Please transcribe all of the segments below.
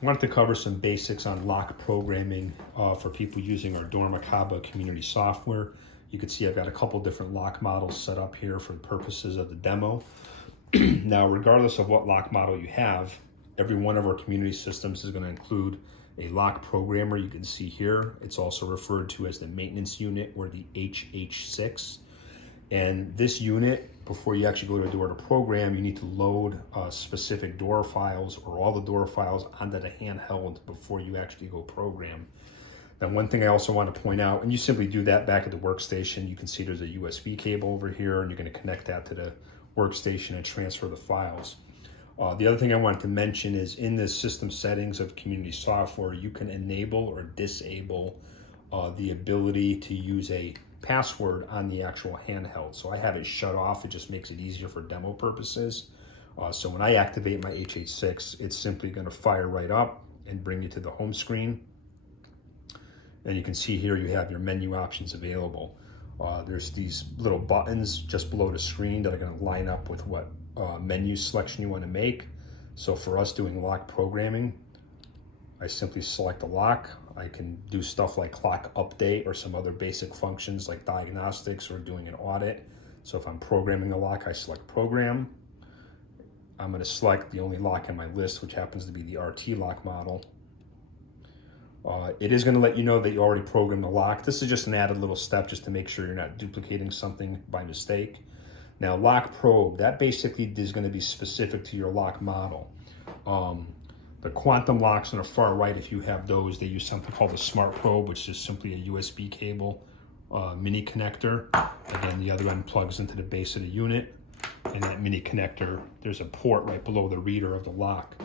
I wanted to cover some basics on lock programming for people using our DormaKaba community software. You can see I've got a couple different lock models set up here for the purposes of the demo. Now, regardless of what lock model you have, every one of our community systems is going to include a lock programmer. You can see here, it's also referred to as the maintenance unit or the HH6. And this unit, before you actually go to a door to program, you need to load specific door files or all the door files onto the handheld before you actually go program. Now, one thing I also want to point out, and you simply do that back at the workstation, you can see there's a USB cable over here, and you're going to connect that to the workstation and transfer the files. The other thing I wanted to mention is in the system settings of community software, you can enable or disable the ability to use a password on the actual handheld. So I have it shut off. It just makes it easier for demo purposes. So when I activate my HH6, it's simply going to fire right up and bring you to the home screen. And you can see here you have your menu options available. There's these little buttons just below the screen that are going to line up with what menu selection you want to make. So for us doing lock programming, I simply select a lock. I can do stuff like clock update or some other basic functions like diagnostics or doing an audit. So if I'm programming a lock, I select program. I'm going to select the only lock in my list, which happens to be the RT lock model. It is going to let you know that you already programmed the lock. This is just an added little step just to make sure you're not duplicating something by mistake. Now, lock probe, that basically is going to be specific to your lock model. The quantum locks on the far right, if you have those, they use something called the smart probe, which is simply a USB cable mini connector. Again, the other end plugs into the base of the unit, and that mini connector, there's a port right below the reader of the lock.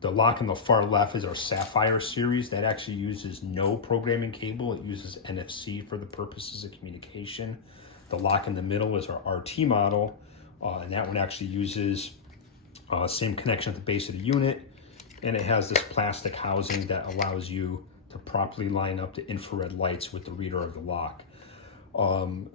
The lock on the far left is our Saffire series. That actually uses no programming cable. It uses NFC for the purposes of communication. The lock in the middle is our RT model, and that one actually uses same connection at the base of the unit, and it has this plastic housing that allows you to properly line up the infrared lights with the reader of the lock.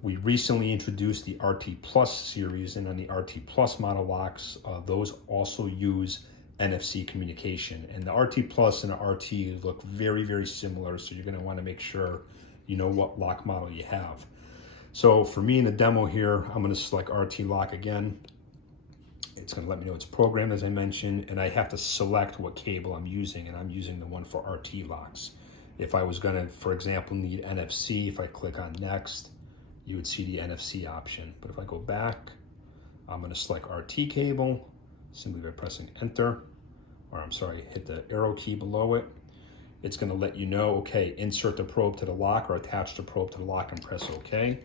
We recently introduced the RT Plus series, and on the RT Plus model locks, those also use NFC communication. And the RT Plus and the RT look very, very similar, so you're going to want to make sure you know what lock model you have. So for me in the demo here, I'm going to select RT lock again. It's going to let me know it's programmed, as I mentioned, and I have to select what cable I'm using, and I'm using the one for RT locks. If I was going to, for example, need NFC, if I click on next, you would see the NFC option. But if I go back, I'm going to select RT cable simply by pressing enter, or I'm sorry, hit the arrow key below it. It's going to let you know, okay, insert the probe to the lock or attach the probe to the lock and press OK.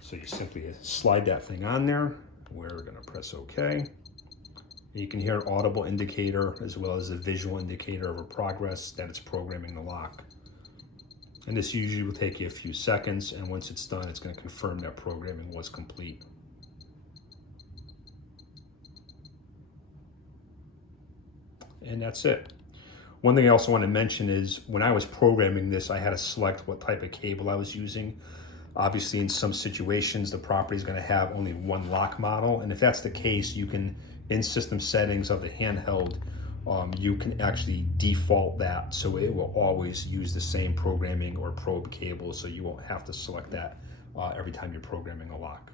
So you simply slide that thing on there. We're going to press OK. You can hear an audible indicator as well as a visual indicator of a progress that it's programming the lock. And this usually will take you a few seconds, and once it's done, it's going to confirm that programming was complete. And that's it. One thing I also want to mention is when I was programming this, I had to select what type of cable I was using. Obviously, in some situations, the property is going to have only one lock model. And if that's the case, you can, in system settings of the handheld, you can actually default that so it will always use the same programming or probe cable, so you won't have to select that every time you're programming a lock.